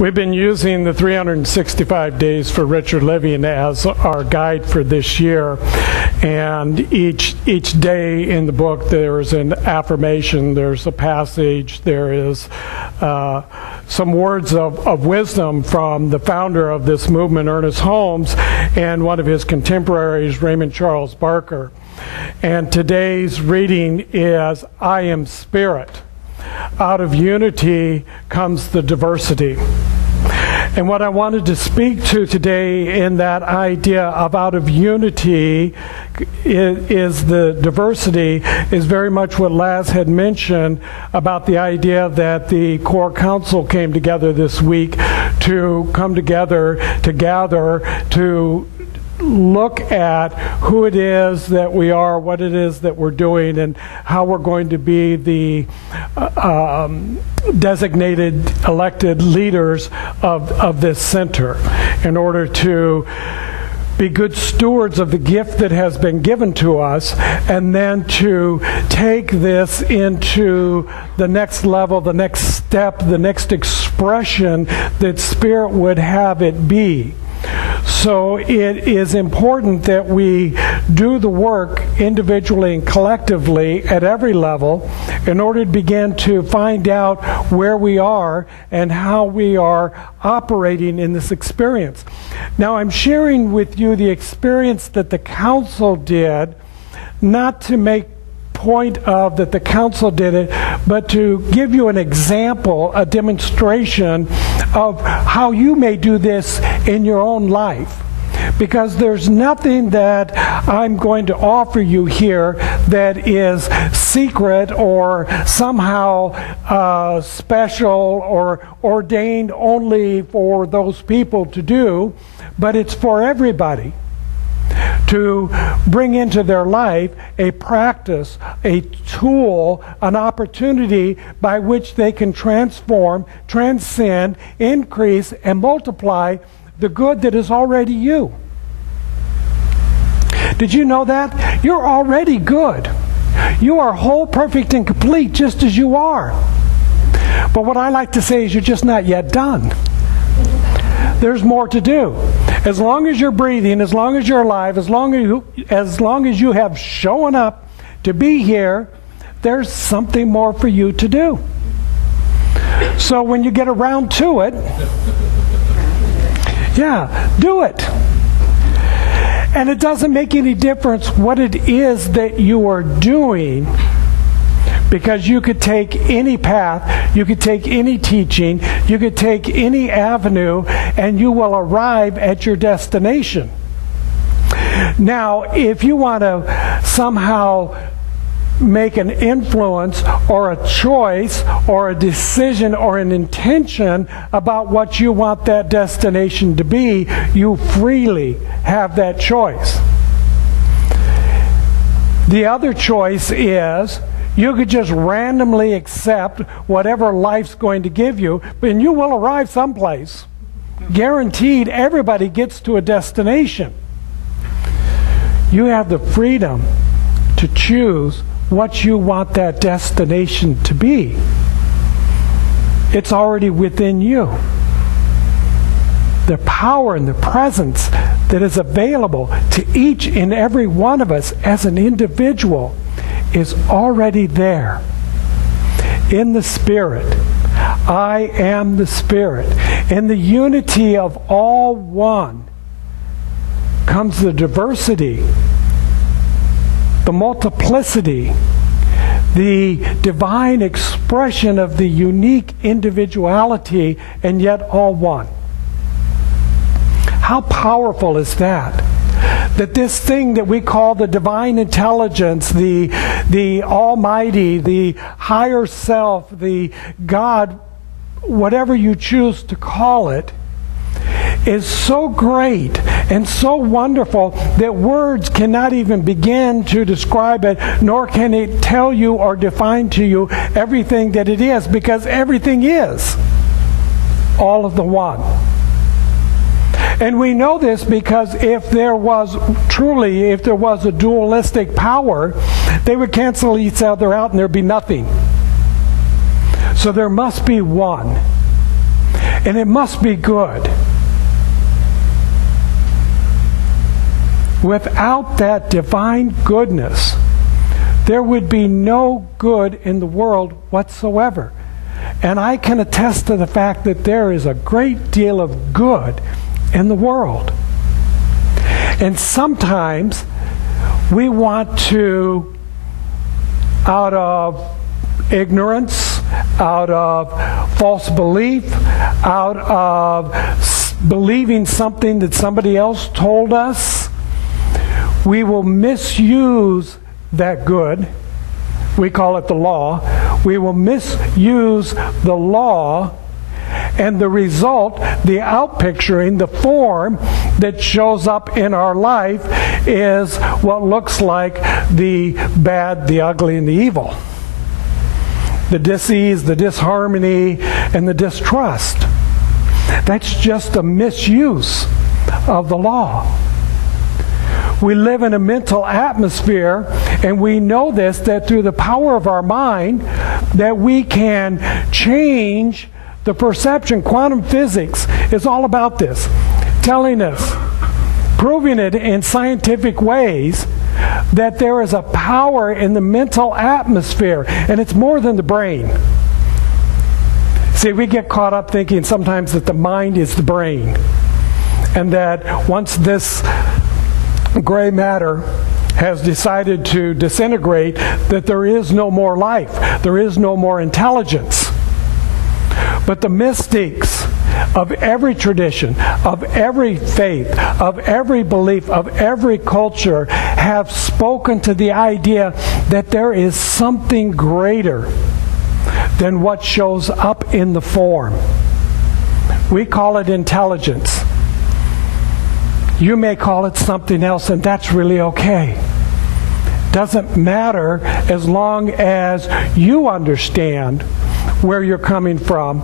We've been using the 365 Days for Richer Living as our guide for this year. And each day in the book there is an affirmation, there's a passage, there is some words of wisdom from the founder of this movement, Ernest Holmes, and one of his contemporaries, Raymond Charles Barker. And today's reading is, I am spirit. Out of unity comes the diversity. And what I wanted to speak to today in that idea of out of unity is the diversity is very much what Laz had mentioned about the idea that the core council came together this week to come together to gather to look at who it is that we are, what it is that we're doing, and how we're going to be the designated elected leaders of this center in order to be good stewards of the gift that has been given to us, and then to take this into the next level, the next step, the next expression that Spirit would have it be. So it is important that we do the work individually and collectively at every level in order to begin to find out where we are and how we are operating in this experience. Now, I'm sharing with you the experience that the council did, not to make point of that the council did it, but to give you an example, a demonstration of how you may do this in your own life. Because there's nothing that I'm going to offer you here that is secret or somehow special or ordained only for those people to do, but it's for everybody to bring into their life a practice, a tool, an opportunity by which they can transform, transcend, increase, and multiply the good that is already you. Did you know that? You're already good. You are whole, perfect, and complete just as you are. But what I like to say is you're just not yet done. There's more to do. As long as you're breathing, as long as you're alive, as long as you have shown up to be here, there's something more for you to do. So when you get around to it, yeah, do it. And it doesn't make any difference what it is that you are doing, because you could take any path, you could take any teaching, you could take any avenue, and you will arrive at your destination. Now, if you want to somehow make an influence or a choice or a decision or an intention about what you want that destination to be, you freely have that choice. The other choice is you could just randomly accept whatever life's going to give you, and you will arrive someplace. Guaranteed, everybody gets to a destination. You have the freedom to choose what you want that destination to be. It's already within you. The power and the presence that is available to each and every one of us as an individual is already there in the Spirit. I am the Spirit. In the unity of all one comes the diversity, the multiplicity, the divine expression of the unique individuality, and yet all one. How powerful is that? That this thing that we call the divine intelligence, the almighty, the higher self, the God, whatever you choose to call it, is so great and so wonderful that words cannot even begin to describe it, nor can it tell you or define to you everything that it is, because everything is all of the one. And we know this because if there was a dualistic power, they would cancel each other out and there'd be nothing. So there must be one. and it must be good. Without that divine goodness, there would be no good in the world whatsoever. And I can attest to the fact that there is a great deal of good in the world. And sometimes we want to, out of ignorance, out of false belief, out of believing something that somebody else told us, we will misuse that good. We call it the law. We will misuse the law, and the result, the outpicturing, the form that shows up in our life is what looks like the bad, the ugly, and the evil. The dis-ease, the disharmony, and the distrust. That's just a misuse of the law. We live in a mental atmosphere, and we know this, that through the power of our mind, that we can change the perception. Quantum physics is all about this, telling us, proving it in scientific ways, that there is a power in the mental atmosphere, and it's more than the brain. See, we get caught up thinking sometimes that the mind is the brain, and that once this gray matter has decided to disintegrate, that there is no more life, there is no more intelligence. But the mystics of every tradition, of every faith, of every belief, of every culture have spoken to the idea that there is something greater than what shows up in the form. We call it intelligence. You may call it something else, and that's really okay. Doesn't matter as long as you understand where you're coming from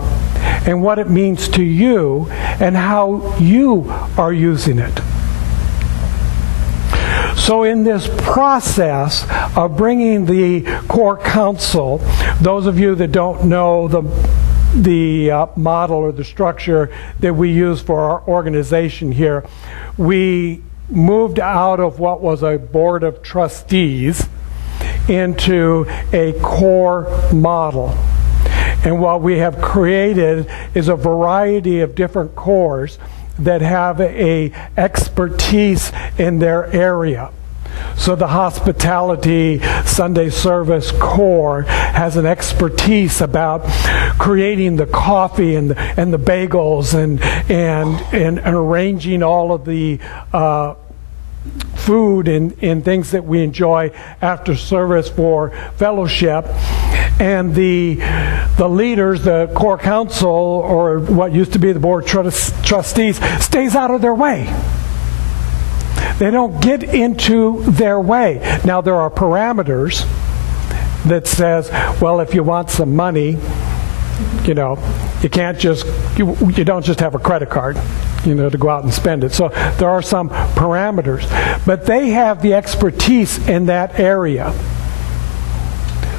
and what it means to you and how you are using it. So in this process of bringing the core council, those of you that don't know the model or the structure that we use for our organization here, we moved out of what was a board of trustees into a core model. And what we have created is a variety of different cores that have a expertise in their area. So the hospitality Sunday service core has an expertise about creating the coffee and the bagels and arranging all of the food and things that we enjoy after service for fellowship. And the leaders, the core council, or what used to be the board of trustees, stays out of their way. They don't get into their way. Now there are parameters that says, well, if you want some money, you know, you can't just, you don't just have a credit card, you know, to go out and spend it. So there are some parameters, but they have the expertise in that area.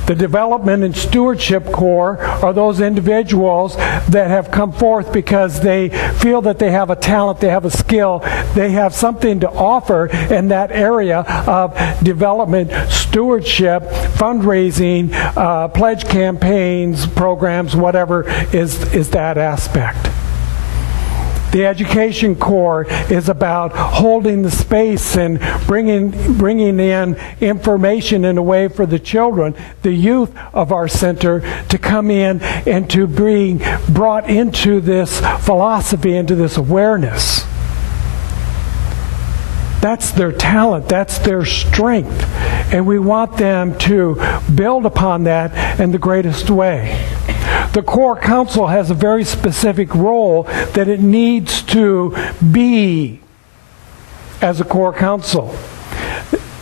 The development and stewardship core are those individuals that have come forth because they feel that they have a talent, they have a skill, they have something to offer in that area of development, stewardship, fundraising, pledge campaigns, programs, whatever is that aspect. The education core is about holding the space and bringing in information in a way for the children, the youth of our center, to come in and to be brought into this philosophy, into this awareness. That's their talent, that's their strength, and we want them to build upon that in the greatest way. The core council has a very specific role that it needs to be as a core council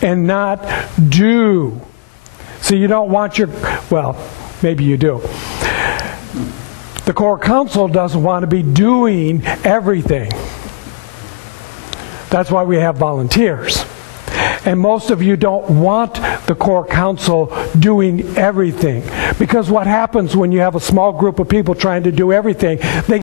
and not do. So you don't want your, well, maybe you do. The core council doesn't want to be doing everything. That's why we have volunteers. And most of you don't want the core council doing everything. Because what happens when you have a small group of people trying to do everything, they